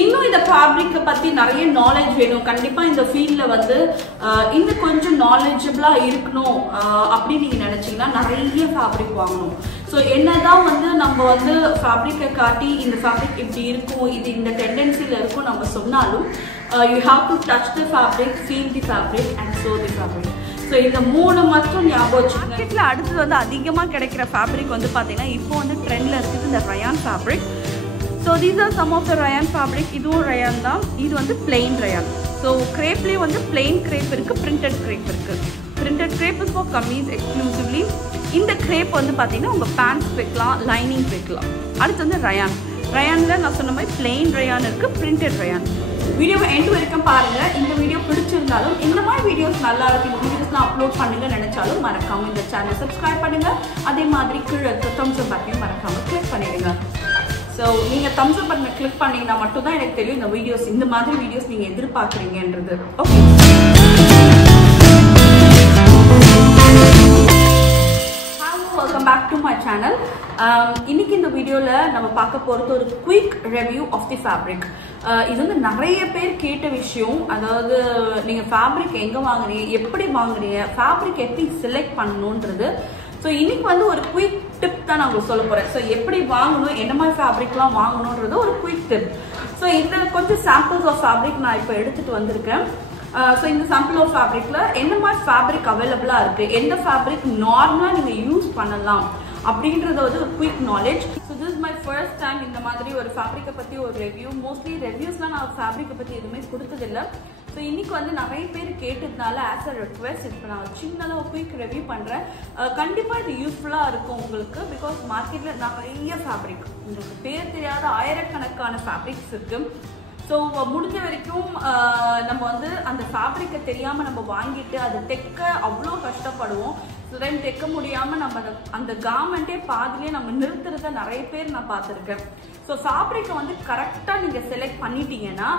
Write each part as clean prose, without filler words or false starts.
இன்னும் இந்த ஃபேப்ரிக் பத்தி நிறைய நாலேஜ் வேணும். கண்டிப்பா இந்த ஃபீல்ட்ல வந்து இன்னும் கொஞ்சம் நாலேஜபிளா இருக்கணும் அப்படி நீங்க நினைச்சீங்கன்னா நிறைய ஃபேப்ரிக் வாங்கணும். ஸோ என்னதான் வந்து நம்ம வந்து ஃபேப்ரிக்கை காட்டி இந்த ஃபேப்ரிக் இப்படி இருக்கும், இது இந்த டெண்டன்சில இருக்கும் நம்ம சொன்னாலும் you have to touch the fabric, feel the fabric and so the fabric. So இந்த மூணு மட்டும் ஞாபகம் வச்சுக்கோங்க. மார்க்கெட்டில் அடுத்து வந்து அதிகமாக கிடைக்கிற ஃபேப்ரிக் வந்து பார்த்தீங்கன்னா இப்போ வந்து ட்ரெண்டில் இருக்குது இந்த rayon fabric. So these are some of the rayon fabric. இதுவும் ரயான் தான். இது வந்து பிளெயின் ரயான். ஸோ கிரேப்லேயே வந்து பிளெயின் கிரேப் இருக்குது, பிரிண்டட் கிரேப் இருக்குது. Printed crepe is for kameez exclusively. இந்த கிரேப் வந்து பார்த்தீங்கன்னா உங்கள் பேண்ட்ஸ் வைக்கலாம், லைனிங் வைக்கலாம். அடுத்து வந்து ரயான். ரயானில் நான் சொன்ன மாதிரி பிளெயின் ரயான் இருக்குது, பிரிண்டட் ரயான். வீடியோவை எண்ட் வரைக்கும் பாருங்கள். இந்த வீடியோ பிடிச்சிருந்தாலும் இந்த மாதிரி வீடியோஸ் நல்லா இருக்கு, இந்த வீடியோஸ்லாம் அப்லோட் பண்ணுங்க நினைச்சாலும் மறக்காம இந்த சேனல் சப்ஸ்கிரைப் பண்ணுங்க. அதே மாதிரி கீழே தம்ஸ் அப் பட்டனையும் மறக்காம கிளிக் பண்ணிடுங்க. ஸோ நீங்கள் தம்ஸ் அப் பட்டனை கிளிக் பண்ணீங்கன்னா மட்டும்தான் எனக்கு தெரியும் இந்த வீடியோஸ், இந்த மாதிரி வீடியோஸ் நீங்கள் எதிர்பார்க்குறீங்கன்றது. Okay, welcome back to my channel. இன்னைக்கு இந்த வீடியோவில் நம்ம பார்க்க போகிறது ஒரு quick review of the fabric. இது வந்து நிறைய பேர் கேட்ட விஷயம். அதாவது நீங்கள் ஃபேப்ரிக் எங்கே வாங்குறீங்க, எப்படி வாங்குறீங்க, ஃபேப்ரிக் எப்படி செலக்ட் பண்ணணுன்றது. ஸோ இன்னைக்கு வந்து ஒரு குயிக் டிப் தான் நான் உங்களுக்கு சொல்ல போகிறேன். ஸோ எப்படி வாங்கணும், என்ன மாதிரி ஃபேப்ரிக்லாம் வாங்கணுன்றது ஒரு குயிக் டிப். ஸோ இந்த கொஞ்சம் சாம்பிள்ஸ் ஆஃப் ஃபேப்ரிக் நான் இப்போ எடுத்துகிட்டு வந்திருக்கேன். ஸோ இந்த சாம்பிள் ஆஃப் ஃபேப்ரிக்ல என்ன மாதிரி ஃபேப்ரிக் அவைலபிளாக இருக்குது, எந்த ஃபேப்ரிக் நார்மலாக நீங்கள் யூஸ் பண்ணலாம் அப்படின்றது வந்து ஒரு quick knowledge. So this is my first time இந்த மாதிரி ஒரு ஃபேப்ரிக்கை பற்றி ஒரு ரிவ்யூ. மோஸ்ட்லி ரிவ்யூஸ்லாம் நான் ஃபேப்ரிக்கை பற்றி எதுவுமே கொடுத்ததில்லை. ஸோ இன்னைக்கு வந்து நிறைய பேர் கேட்டதுனால ஆஸ் அ ரிக்வெஸ்ட் இப்போ நான் சின்னதாக ஒரு குயிக் ரிவ்யூ பண்ணுறேன். கண்டிப்பாக இது யூஸ்ஃபுல்லாக இருக்கும் உங்களுக்கு. பிகாஸ் மார்க்கெட்டில் நிறைய ஃபேப்ரிக், உங்களுக்கு பேர் தெரியாத ஆயிரக்கணக்கான ஃபேப்ரிக்ஸ் இருக்குது. ஸோ முடிஞ்ச வரைக்கும் நம்ம வந்து அந்த ஃபேப்ரிக்கை தெரியாமல் நம்ம வாங்கிட்டு அதை தைக்க அவ்வளோ கஷ்டப்படுவோம். தென் தைக்க முடியாமல் நம்ம அந்த கார்மெண்ட்டே பாதிலே நம்ம நிறுத்துறத நிறைய பேர் நான் பார்த்துருக்கேன். ஸோ ஃபேப்ரிக்கை வந்து கரெக்டாக நீங்கள் செலக்ட் பண்ணிட்டீங்கன்னா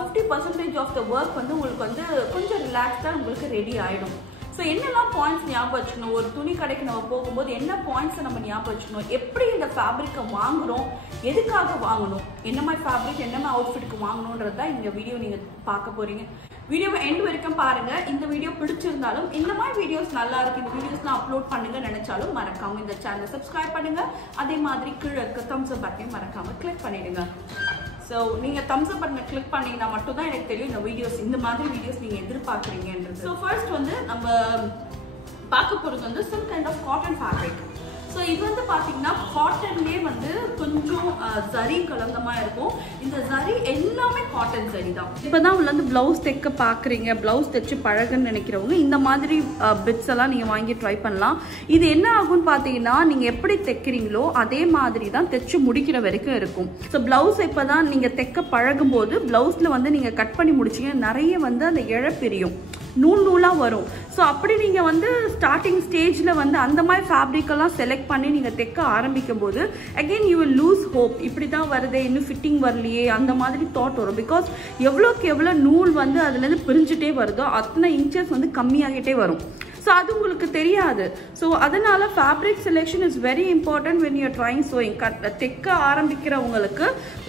50% ஆஃப் த ஒர்க் வந்து உங்களுக்கு வந்து கொஞ்சம் ரிலாக்ஸ்டாக உங்களுக்கு ரெடி ஆகிடும். ஸோ என்னெல்லாம் பாயிண்ட்ஸ் ஞாபகம் வச்சுக்கணும், ஒரு துணி கடைக்கு நம்ம போகும்போது என்ன பாயிண்ட்ஸை நம்ம ஞாபகம் வச்சுக்கணும், எப்படி இந்த ஃபேப்ரிக்கை வாங்குகிறோம், எதுக்காக வாங்கணும், என்ன மாதிரி ஃபேப்ரிக் என்ன மாதிரி அவுட்ஃபிட்டுக்கு வாங்கணுன்றது தான் இந்த வீடியோ நீங்கள் பார்க்க போகிறீங்க. வீடியோவை எண்ட் வரைக்கும் பாருங்கள். இந்த வீடியோ பிடிச்சிருந்தாலும் இந்த மாதிரி வீடியோஸ் நல்லா இருக்கு, இந்த வீடியோஸ்லாம் அப்லோட் பண்ணுங்க நினைச்சாலும் மறக்காம இந்த சேனலை சப்ஸ்கிரைப் பண்ணுங்க. அதே மாதிரி கீழே இருக்க தம்ஸ் அப் பட்டனையும் மறக்காம கிளிக் பண்ணிடுங்க. ஸோ நீங்கள் தம்ஸ் அப் பட்டனை கிளிக் பண்ணிங்கன்னா மட்டும்தான் எனக்கு தெரியும் இந்த வீடியோஸ், இந்த மாதிரி வீடியோஸ் நீங்கள் எதிர்பார்க்குறீங்கன்றது. ஸோ ஃபர்ஸ்ட் வந்து நம்ம பார்க்க போகிறது வந்து some kind of cotton fabric. So இது வந்து பார்த்தீங்கன்னா காட்டன்லேயே வந்து கொஞ்சம் ஜரி கலந்தமாக இருக்கும். இந்த ஜரி எல்லாமே காட்டன் ஜரி தான். இப்போ தான் உள்ள வந்து ப்ளவுஸ் தைக்க பார்க்குறீங்க, ப்ளவுஸ் தைச்சு பழகுன்னு நினைக்கிறவங்க இந்த மாதிரி பிட்ஸ் எல்லாம் நீங்கள் வாங்கி ட்ரை பண்ணலாம். இது என்ன ஆகும்னு பார்த்தீங்கன்னா நீங்கள் எப்படி தைக்கிறீங்களோ அதே மாதிரி தான் தைச்சு முடிக்கிற வரைக்கும் இருக்கும். ஸோ ப்ளவுஸ் இப்போ தான் நீங்கள் தைக்க பழகும் போது ப்ளவுஸில் வந்து நீங்கள் கட் பண்ணி முடிச்சிங்க நிறைய வந்து அந்த இழப்பிரியும், நூல் நூலாக வரும். ஸோ அப்படி நீங்கள் வந்து ஸ்டார்டிங் ஸ்டேஜில் வந்து அந்த மாதிரி ஃபேப்ரிக்கெல்லாம் செலக்ட் பண்ணி நீங்கள் தைக்க ஆரம்பிக்கும் போது again you will lose hope. இப்படி தான் வருது, இன்னும் ஃபிட்டிங் வரலையே, அந்த மாதிரி தாட் வரும். பிகாஸ் எவ்வளோக்கு எவ்வளோ நூல் வந்து அதுலேருந்து பிரிஞ்சுட்டே வருதோ அத்தனை இன்ச்சஸ் வந்து கம்மியாகிட்டே வரும். ஸோ அது உங்களுக்கு தெரியாது. ஸோ அதனால fabric selection is very important when you're trying sowing. தைக்க ஆரம்பிக்கிறவங்களுக்கு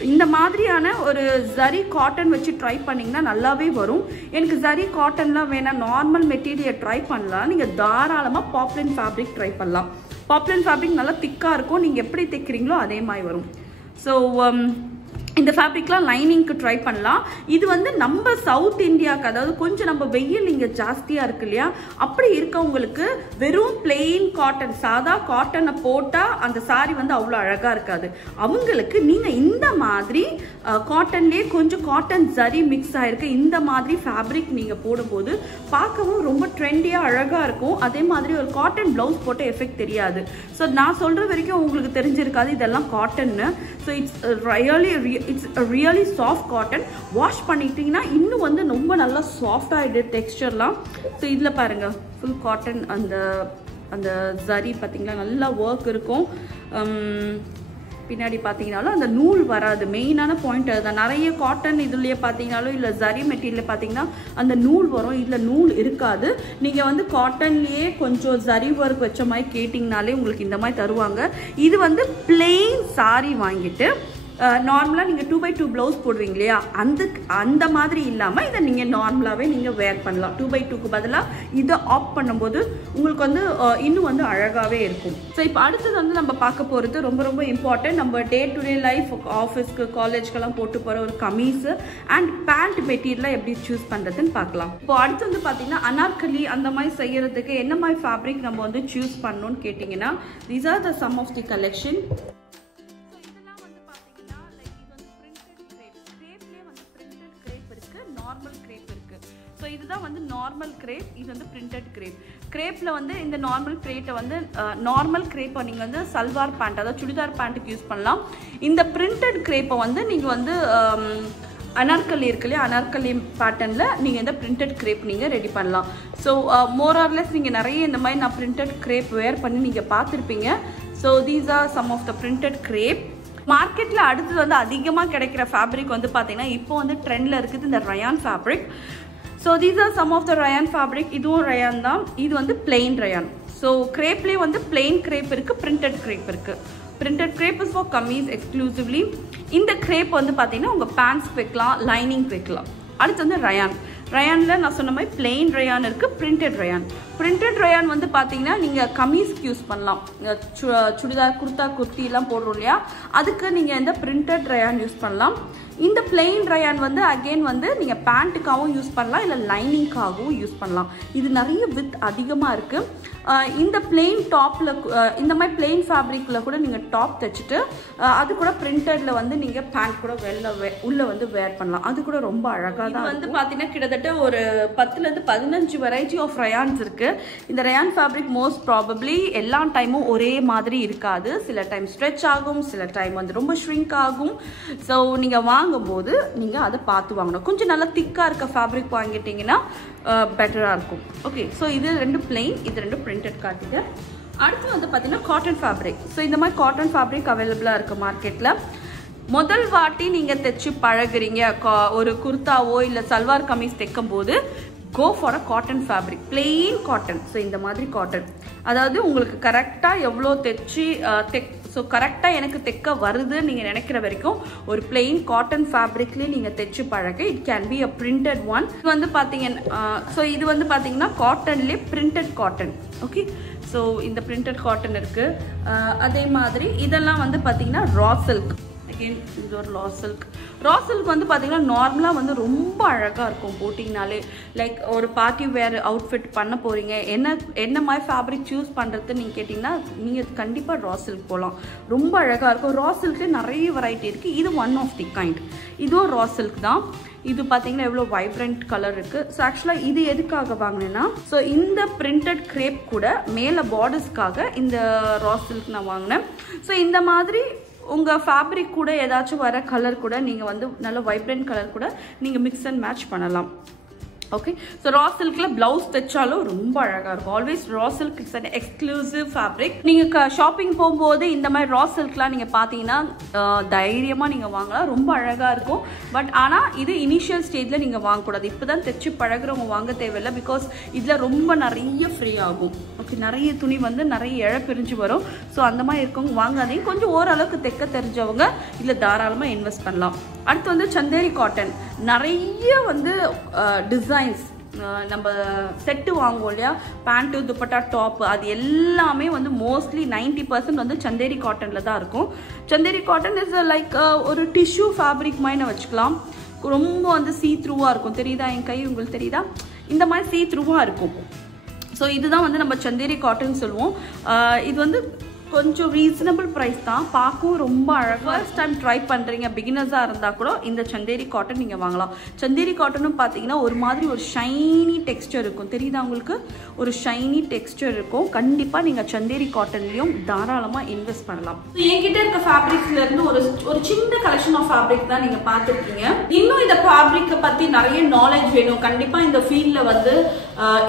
இந்த மாதிரியான ஒரு ஜரி காட்டன் வச்சு ட்ரை பண்ணிங்கன்னா நல்லாவே வரும். எனக்கு ஜரி காட்டன்லாம் வேணாம், நார்மல் மெட்டீரியல் ட்ரை பண்ணலாம், நீங்கள் தாராளமாக பாப்லின் ஃபேப்ரிக் ட்ரை பண்ணலாம். பாப்லின் ஃபேப்ரிக் நல்லா திக்காக இருக்கும், நீங்கள் எப்படி தைக்கிறீங்களோ அதே மாதிரி வரும். ஸோ இந்த ஃபேப்ரிக்லாம் லைனிங்க்கு ட்ரை பண்ணலாம். இது வந்து நம்ம சவுத் இந்தியாவுக்கு, அதாவது கொஞ்சம் நம்ம வெயில் இங்கே ஜாஸ்தியாக இருக்கு இல்லையா, அப்படி இருக்கவங்களுக்கு வெறும் பிளெயின் காட்டன், சாதா காட்டனை போட்டால் அந்த சாரி வந்து அவ்வளோ அழகாக இருக்காது. அவங்களுக்கு நீங்கள் இந்த மாதிரி காட்டன்லேயே கொஞ்சம் காட்டன் ஜரி மிக்ஸ் ஆகிருக்கு இந்த மாதிரி ஃபேப்ரிக் நீங்கள் போடும்போது பார்க்கவும் ரொம்ப ட்ரெண்டியாக அழகாக இருக்கும். அதே மாதிரி ஒரு காட்டன் ப்ளவுஸ் போட்ட எஃபெக்ட் தெரியாது. ஸோ நான் சொல்கிற வரைக்கும் உங்களுக்கு தெரிஞ்சிருக்காது இதெல்லாம் காட்டன்னு. So it's really soft cotton. Wash பண்ணிட்டீங்கன்னா இன்னும் வந்து ரொம்ப நல்லா சாஃப்டாகிடுது டெக்ஸ்டர்லாம். ஸோ இதில் பாருங்கள் ஃபுல் காட்டன், அந்த அந்த ஜரி பார்த்தீங்களா நல்லா ஒர்க் இருக்கும். பின்னாடி பார்த்தீங்கனாலும் அந்த நூல் வராது. மெயினான பாயிண்ட் அதுதான். நிறைய காட்டன் இதுலேயே பார்த்தீங்கனாலும் இல்லை ஜரி மெட்டீரியல் பார்த்தீங்கன்னா அந்த நூல் வரும், இதில் நூல் இருக்காது. நீங்கள் வந்து காட்டன்லேயே கொஞ்சம் ஜரி ஒர்க் வச்ச மாதிரி கேட்டிங்கனாலே உங்களுக்கு இந்த மாதிரி தருவாங்க. இது வந்து பிளெயின் சாரி வாங்கிட்டு நார்மலாக நீங்கள் 2x2 ப்ளவுஸ் போடுவீங்க இல்லையா, அந்த மாதிரி இல்லாமல் இதை நீங்கள் நார்மலாகவே நீங்கள் வேர் பண்ணலாம். 2x2க்கு பதிலாக இதை ஆப் பண்ணும்போது உங்களுக்கு வந்து இன்னும் வந்து அழகாகவே இருக்கும். ஸோ இப்போ அடுத்தது வந்து நம்ம பார்க்க போகிறது ரொம்ப ரொம்ப இம்பார்ட்டன்ட். நம்ம டே டு டே லைஃப் ஆஃபீஸ்க்கு காலேஜ்க்கெல்லாம் போட்டு போகிற ஒரு கமீஸ் அண்ட் பேண்ட் மெட்டீரியலாக எப்படி சூஸ் பண்ணுறதுன்னு பார்க்கலாம். இப்போ அடுத்து வந்து பார்த்தீங்கன்னா அனார்கலி அந்த மாதிரி செய்யறதுக்கு என்ன மாதிரி ஃபேப்ரிக் நம்ம வந்து சூஸ் பண்ணணும்னு கேட்டிங்கன்னா, these are the some of the collection. So இதுதான் வந்து நார்மல் கிரேப், இது வந்து பிரிண்டட் கிரேப். கிரேப்பில் வந்து இந்த நார்மல் கிரேப்பை வந்து நார்மல் கிரேப்பை நீங்கள் வந்து சல்வார் பேண்ட், அதாவது சுடிதார் பேண்ட்டுக்கு யூஸ் பண்ணலாம். இந்த பிரிண்டட் கிரேப்பை வந்து நீங்கள் வந்து அனார்கலி இருக்கு இல்லையா, அனார்கலி பேட்டர்னில் நீங்கள் இந்த பிரிண்டட் கிரேப் நீங்கள் ரெடி பண்ணலாம். ஸோ மோர் ஆர்லெஸ் நீங்கள் நிறைய இந்த மாதிரி நான் பிரிண்டட் கிரேப் வேர் பண்ணி நீங்கள் பார்த்துருப்பீங்க. So these are some of the printed crepe. மார்க்கெட்டில் அடுத்தது வந்து அதிகமாக கிடைக்கிற ஃபேப்ரிக் வந்து பார்த்தீங்கன்னா இப்போ வந்து ட்ரெண்டில் இருக்குது இந்த rayon fabric. So these are some of the rayon fabric. இதுவும் ரயான் தான், இது வந்து பிளெயின் ரயான். ஸோ கிரேப்லேயே வந்து பிளெயின் கிரேப் இருக்குது, பிரிண்டட் கிரேப் இருக்குது. Printed crepe is for kameez exclusively. இந்த கிரேப் வந்து பார்த்தீங்கன்னா உங்கள் பேண்ட்ஸ் வைக்கலாம், லைனிங் வைக்கலாம். அடுத்து வந்து ரயான். ரயானில் நான் சொன்ன மாதிரி பிளெயின் ரயான் இருக்குது, பிரிண்டட் ரயான். பிரிண்டட் ரயான் வந்து பார்த்தீங்கன்னா நீங்கள் கமீஸ்க்கு யூஸ் பண்ணலாம். சுடிதார் குர்தா குர்த்திலாம் போடுறோம் இல்லையா, அதுக்கு நீங்கள் இந்த பிரிண்டட் ரயான் யூஸ் பண்ணலாம். இந்த பிளெயின் ரயான் வந்து அகெயின் வந்து நீங்கள் பேண்ட்டுக்காகவும் யூஸ் பண்ணலாம், இல்லை லைனிங்காகவும் யூஸ் பண்ணலாம். இது நிறைய வித் அதிகமாக இருக்குது. இந்த பிளெயின் டாப்பில் இந்த மாதிரி பிளெயின் ஃபேப்ரிக்கில் கூட நீங்கள் டாப் தைச்சிட்டு அது கூட பிரிண்டடில் வந்து நீங்கள் பேண்ட் கூட உள்ளே வந்து வேர் பண்ணலாம். அது கூட ரொம்ப அழகாக தான் வந்து பார்த்தீங்கன்னா கிட்டத்தட்ட ஒரு 10லேருந்து 15 வெரைட்டி ஆஃப் ரயான்ஸ் இருக்குது. இந்த ரயான் ஃபேப்ரிக் மோஸ்ட் ப்ராபப்ளி எல்லா டைமும் ஒரே மாதிரி இருக்காது. சில டைம் ஸ்ட்ரெச் ஆகும், சில டைம் வந்து ரொம்ப ஷ்ரிங்க் ஆகும். ஸோ நீங்கள் வாங்கும்போது நீங்கள் அதை பார்த்து வாங்கணும். கொஞ்சம் நல்லா திக்காக இருக்க ஃபேப்ரிக் வாங்கிட்டீங்கன்னா பெட்டராக இருக்கும். ஓகே, ஸோ இது ரெண்டு பிளெயின், இது ரெண்டு பிரிண்டட் காட்டுங்க. அடுத்து வந்து பார்த்தீங்கன்னா காட்டன் ஃபேப்ரிக். ஸோ இந்த மாதிரி காட்டன் ஃபேப்ரிக் அவைலபிளாக இருக்குது மார்க்கெட்டில். முதல் வாட்டி நீங்கள் தைச்சு பழகுறீங்க ஒரு குர்தாவோ இல்லை சல்வார் கமீஸ் தைக்கும் போது go for a cotton fabric, plain cotton. So இந்த மாதிரி காட்டன், அதாவது உங்களுக்கு கரெக்டாக எவ்வளோ தைச்சி ஸோ கரெக்டாக எனக்கு தைக்க வருது நீங்கள் நினைக்கிற வரைக்கும் ஒரு பிளெயின் காட்டன் ஃபேப்ரிக்லேயே நீங்கள் தைச்சு பழக. It can be a printed one. இது வந்து பார்த்தீங்கன்னா இது வந்து பார்த்தீங்கன்னா காட்டன்லேயே பிரிண்டட் காட்டன். ஓகே, ஸோ இந்த பிரிண்டட் காட்டன் இருக்குது. அதே மாதிரி இதெல்லாம் வந்து பார்த்தீங்கன்னா ரா சில்க். அகெயின் இது ஒரு ரா சில்க். ரா சில்க் வந்து பார்த்தீங்கன்னா நார்மலாக வந்து ரொம்ப அழகாக இருக்கும் போட்டிங்கனாலே. லைக் ஒரு பார்ட்டி வேர் அவுட்ஃபிட் பண்ண போகிறீங்க, என்ன மாதிரி ஃபேப்ரிக் சூஸ் பண்ணுறதுன்னு நீங்கள் கேட்டிங்கன்னா நீங்கள் கண்டிப்பாக ரா சில்க் போகலாம். ரொம்ப அழகாக இருக்கும். ரா சில்க்லேயே நிறைய வெரைட்டி இருக்குது. இது ஒன் ஆஃப் தி கைண்ட். இதுவும் ரா சில்க் தான். இது பார்த்தீங்கன்னா எவ்வளோ வைப்ரண்ட் கலர் இருக்குது. ஸோ ஆக்சுவலாக இது எதுக்காக வாங்கினேன்னா, ஸோ இந்த பிரிண்டட் கிரேப் கூட மேலே பார்டர்ஸ்க்காக இந்த ரா சில்க் நான் வாங்கினேன். ஸோ இந்த மாதிரி உங்கள் ஃபேப்ரிக் கூட ஏதாச்சும் வர கலர் கூட நீங்கள் வந்து நல்ல வைப்ரண்ட் கலர் கூட நீங்கள் மிக்ஸ் அண்ட் மேட்ச் பண்ணலாம். ஓகே, ஸோ ரா சில்கில் ப்ளவுஸ் தைச்சாலும் ரொம்ப அழகாக இருக்கும். Always raw silk it's an exclusive fabric. நீங்கள் ஷாப்பிங் போகும்போது இந்த மாதிரி ரா சில்க்லாம் நீங்கள் பார்த்தீங்கன்னா தைரியமாக நீங்கள் வாங்கலாம், ரொம்ப அழகாக இருக்கும். பட் ஆனால் இது இனிஷியல் ஸ்டேஜில் நீங்கள் வாங்கக்கூடாது. இப்போ தான் தைச்சு பழகிறவங்க வாங்க தேவையில்லை. பிகாஸ் இதில் ரொம்ப நிறைய ஃப்ரீ ஆகும். ஓகே, நிறைய துணி வந்து நிறைய இழை பிரிஞ்சு வரும். ஸோ அந்த மாதிரி இருக்கவங்க வாங்காதீங்க. கொஞ்சம் ஓரளவுக்கு தைக்க தெரிஞ்சவங்க இதில் தாராளமாக இன்வெஸ்ட் பண்ணலாம். அடுத்து வந்து சந்தேரி காட்டன். நிறைய வந்து டிசைன்ஸ் நம்ம செட்டு வாங்குவோம் இல்லையா, பேண்ட்டு துப்பட்டா டாப்பு, அது எல்லாமே வந்து மோஸ்ட்லி 90% வந்து சந்தேரி காட்டனில் தான் இருக்கும். சந்தேரி காட்டன் இஸ் லைக் ஒரு டிஷ்யூ ஃபேப்ரிக் மாதிரி நான் வச்சுக்கலாம். ரொம்ப வந்து சீ த்ரூவாக இருக்கும். தெரியுதா என் கை உங்களுக்கு தெரியுதா? இந்த மாதிரி சீ த்ரூவாக இருக்கும். ஸோ இதுதான் வந்து நம்ம சந்தேரி காட்டன் சொல்லுவோம். இது வந்து கொஞ்சம் ரீசனபிள் ப்ரைஸ் தான், பார்க்கவும் ரொம்ப அழகாக. ஃபர்ஸ்ட் டைம் ட்ரை பண்ணுறீங்க பிகினர்ஸாக இருந்தால் கூட இந்த சந்தேரி காட்டன் நீங்கள் வாங்கலாம். சந்தேரி காட்டனும் பார்த்தீங்கன்னா ஒரு மாதிரி ஒரு ஷைனி டெக்ஸ்டர் இருக்கும். தெரியுதா உங்களுக்கு? ஒரு ஷைனி டெக்ஸ்டர் இருக்கும். கண்டிப்பாக நீங்கள் சந்தேரி காட்டன்லேயும் தாராளமாக இன்வெஸ்ட் பண்ணலாம். என்கிட்ட இருக்க ஃபேப்ரிக்ஸ்லேருந்து ஒரு சின்ன கலெக்ஷன் ஆஃப் ஃபேப்ரிக் தான் நீங்கள் பார்த்துருக்கீங்க. இன்னும் இந்த ஃபேப்ரிக்கை பற்றி நிறைய நாலேஜ் வேணும். கண்டிப்பாக இந்த ஃபீல்டில் வந்து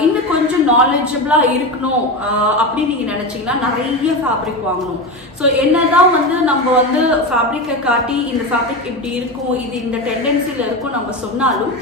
இன்னும் கொஞ்சம் நாலேஜபிளாக இருக்கணும் அப்படின்னு நீங்கள் நினச்சிங்கன்னா நிறைய ஃபேப்ரிக் ஃபேப்ரிக் வாங்கணும். ஸோ என்னதான் வந்து நம்ம வந்து ஃபேப்ரிக்கை காட்டி இந்த ஃபேப்ரிக் இப்படி இருக்கும், இது இந்த டெண்டன்சியில் இருக்கும் நம்ம சொன்னாலும்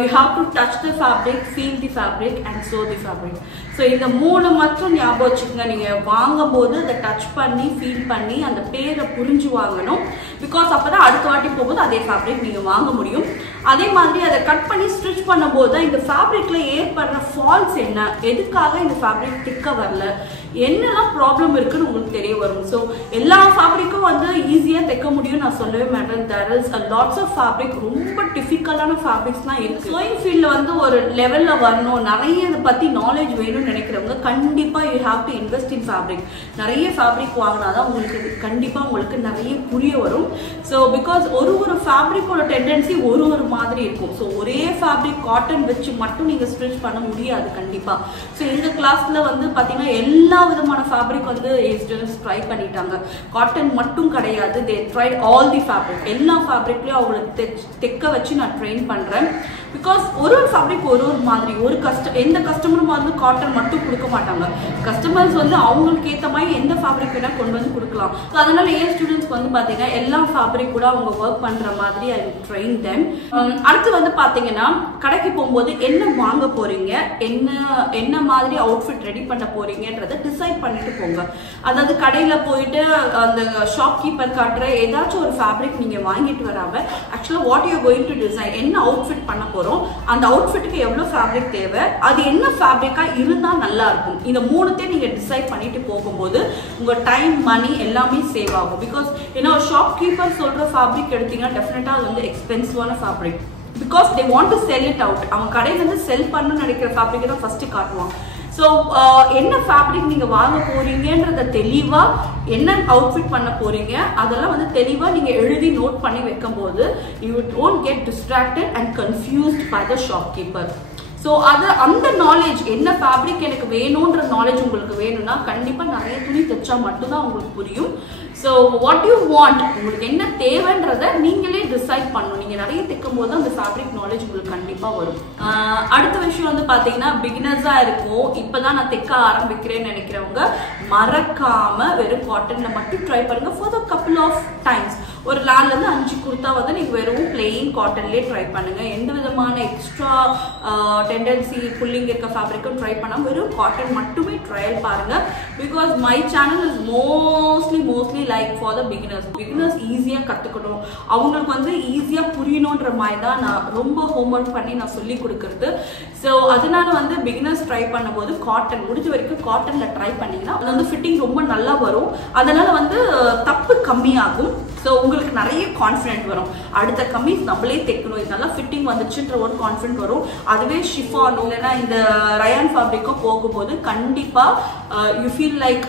you have to touch the fabric, feel the fabric and sew the fabric. So இந்த 3 மட்டும் ஞாபகம் வச்சுக்கோங்க. நீங்கள் வாங்கும்போது அதை டச் பண்ணி ஃபீல் பண்ணி அந்த பேரை புரிஞ்சு வாங்கணும். பிகாஸ் அப்போ தான் அடுத்த வாட்டி போகும்போது அதே ஃபேப்ரிக் நீங்கள் வாங்க முடியும். அதே மாதிரி அதை கட் பண்ணி ஸ்டிச் பண்ணும்போது தான் இந்த ஃபேப்ரிக்ல ஏற்படுற ஃபால்ஸ் என்ன, எதுக்காக இந்த ஃபேப்ரிக் திக்காக வரல, என்னெல்லாம் ப்ராப்ளம் இருக்குன்னு உங்களுக்கு தெரிய வரும். ஸோ எல்லா ஃபேப்ரிக்கும் வந்து ஈஸியாக தைக்க முடியும் நான் சொல்லவே மாட்டேன். There is lots of fabric, ரொம்ப டிஃபிகல்ட்டான ஃபேப்ரிக்ஸ்லாம் இருக்கு. சோயிங் ஃபீல்டில் வந்து ஒரு லெவலில் வரணும், நிறைய இதை பற்றி நாலேஜ் வேணும்னு நினைக்கிறவங்க கண்டிப்பாக you have to invest in fabric. நிறைய ஃபேப்ரிக் வாங்கினாதான் உங்களுக்கு கண்டிப்பாக உங்களுக்கு நிறைய புரிய வரும். ஸோ பிகாஸ் ஒரு ஃபேப்ரிக்கோட டெண்டன்சி ஒரு மாதிரி இருக்கும். ஸோ ஒரே ஃபேப்ரிக் காட்டன் வச்சு மட்டும் நீங்கள் ஸ்டிச் பண்ண முடியாது கண்டிப்பாக. ஸோ எங்கள் கிளாஸில் வந்து பார்த்தீங்கன்னா எல்லா விதமான ஃபேப்ரிக் வந்து ஸ்டூடெண்ட்ஸ் ட்ரை பண்ணிட்டாங்க. காட்டன் மட்டும் கிடையாது, they tried all the fabric. எல்லா ஃபேப்ரிக்லையும் அவங்களுக்கு தைக்க வச்சு நான் ட்ரெயின் பண்ணுறேன். பிகாஸ் ஒரு ஃபேப்ரிக் ஒரு மாதிரி, எந்த கஸ்டமரும் வந்து காட்டன் மட்டும் கொடுக்க மாட்டாங்க. கஸ்டமர்ஸ் வந்து அவங்களுக்கு ஏற்ற மாதிரி எந்த ஃபேப்ரிக் வேணால் கொண்டு வந்து கொடுக்கலாம். ஸோ அதனால என் ஸ்டூடெண்ட்ஸ்க்கு வந்து பார்த்தீங்கன்னா எல்லா ஃபேப்ரிக் கூட அவங்க ஒர்க் பண்ணுற மாதிரி ஐ ட்ரெயின் தெம். அடுத்து வந்து பார்த்தீங்கன்னா கடைக்கு போகும்போது என்ன வாங்க போறீங்க, என்ன மாதிரி அவுட்ஃபிட் ரெடி பண்ண போறீங்கன்றதை டிசைட் பண்ணிட்டு போங்க. அதாவது கடையில் போயிட்டு அந்த ஷாப் கீப்பர் காட்டுற ஏதாச்சும் ஒரு ஃபேப்ரிக் நீங்கள் வாங்கிட்டு வராம ஆக்சுவலாக what you going to design, என்ன அவுட்ஃபிட் பண்ண போறோம், அந்த அவுட்ஃபிட்டுக்கு எவ்வளவு ஃபேப்ரிக் தேவை, அது என்ன ஃபேப்ரிக்கா இருந்தா நல்லா இருக்கும், இந்த 3த்தையும் நீங்க டிசைட் பண்ணிட்டு போகும்போது உங்க டைம் மணி எல்லாமே சேவ் ஆகும். பிகாஸ் ஏன்னா ஷாப் கீப்பர் சொல்ற ஃபேப்ரிக் எடுத்தீங்கன்னா டெஃபினட்டா அது வந்து எக்ஸ்பென்சிவான fabric. Because they want to sell it out. அவங்க கடையில இருந்து செல் பண்ணணும்னு நினைக்கிற ஃபேப்ரிக்கை தான் ஃபர்ஸ்ட் காட்டுவான். ஸோ என்ன ஃபேப்ரிக் நீங்கள் வாங்க போறீங்கன்றத தெளிவாக, என்ன அவுட்ஃபிட் பண்ண போறீங்க அதெல்லாம் வந்து தெளிவாக நீங்கள் எழுதி நோட் பண்ணி வைக்கும் போது you don't get distracted and confused by the shopkeeper. So அந்த நாலேஜ், என்ன ஃபேப்ரிக் எனக்கு வேணுன்ற நாலேஜ் உங்களுக்கு வேணும்னா கண்டிப்பாக நிறைய துணி தைச்சா மட்டும்தான் உங்களுக்கு புரியும். ஸோ வாட் யூ வாண்ட், உங்களுக்கு என்ன தேவைன்றதை நீங்களே டிசைட் பண்ணணும். நீங்கள் நிறைய தைக்கும் போது அந்த ஃபேப்ரிக் நாலேஜ் உங்களுக்கு கண்டிப்பாக வரும். அடுத்த விஷயம் வந்து பார்த்தீங்கன்னா பிகினர்ஸாக இருக்கும், இப்போ தான் நான் தைக்க ஆரம்பிக்கிறேன்னு நினைக்கிறவங்க மறக்காம வெறும் காட்டனில் மட்டும் ட்ரை பண்ணுங்க for the couple of times. ஒரு 4லேருந்து 5 குர்த்தா வந்து நீங்கள் வெறும் பிளெயின் காட்டன்லேயே ட்ரை பண்ணுங்க. எந்த விதமான எக்ஸ்ட்ரா டெண்டன்சி புல்லிங் இருக்க ஃபேப்ரிக்கும் ட்ரை பண்ணாமல் வெறும் காட்டன் மட்டுமே ட்ரையல் பாருங்க. Because my channel is mostly like for the beginners ஈஸியாக கற்றுக்கணும், அவங்களுக்கு வந்து ஈஸியாக புரியணுன்ற மாதிரி தான் நான் ரொம்ப ஹோம்ஒர்க் பண்ணி நான் சொல்லி கொடுக்குறது. ஸோ அதனால வந்து பிகினர்ஸ் ட்ரை பண்ணும்போது காட்டன் முடிஞ்ச வரைக்கும் காட்டனில் ட்ரை பண்ணிங்கன்னா அது வந்து ஃபிட்டிங் ரொம்ப நல்லா வரும். அதனால வந்து தப்பு கம்மியாகும். ஸோ உங்களுக்கு நிறைய கான்ஃபிடென்ட் வரும். அடுத்த கம்மீஸ் நம்மளே தைக்கணும், இது நல்லா ஃபிட்டிங் வந்துச்சுன்ற ஒரு கான்ஃபிடென்ட் வரும். அதுவே ஷிஃபான் இல்லைன்னா இந்த ரயான் ஃபேப்ரிக்கோ போகும்போது கண்டிப்பாக யூ ஃபீல் லைக்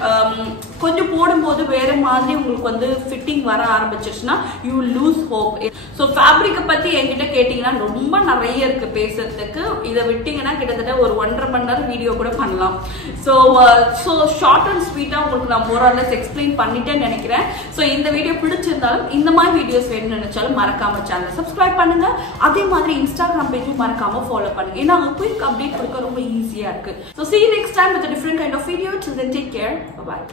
கொஞ்சம் போடும்போது வேற மாதிரி உங்களுக்கு வந்து ஃபிட்டிங் வர ஆரம்பிச்சிருச்சுன்னா யூ லூஸ் ஹோப். ஸோ ஃபேப்ரிக்கை பற்றி என்கிட்ட கேட்டிங்கன்னா ரொம்ப நிறைய இருக்கு பேசுறதுக்கு. இதை விட்டிங்கன்னா கிட்டத்தட்ட ஒரு 1.5 மணி நேரம் வீடியோ கூட பண்ணலாம். ஸோ ஷார்ட் அண்ட் ஸ்வீட்டாக உங்களுக்கு நான் மோரல்லஸ் எக்ஸ்பிளைன் பண்ணிட்டேன்னு நினைக்கிறேன். ஸோ இந்த வீடியோ பிடிச்சிருந்தாலும் இந்த மாதிரி வீடியோஸ் வேணும்னு நினைச்சாலும் மறக்காம சேனலை சப்ஸ்கிரைப் பண்ணுங்க. அதே மாதிரி இன்ஸ்டாகிராம் பேஜும் மறக்காம ஃபாலோ பண்ணுங்க. ஏன்னா அங்கே குயிக் அப்டேட் கொடுக்க ரொம்ப ஈஸியா இருக்கு. So see you next time with a different kind of video. Till then, take care. Bye bye.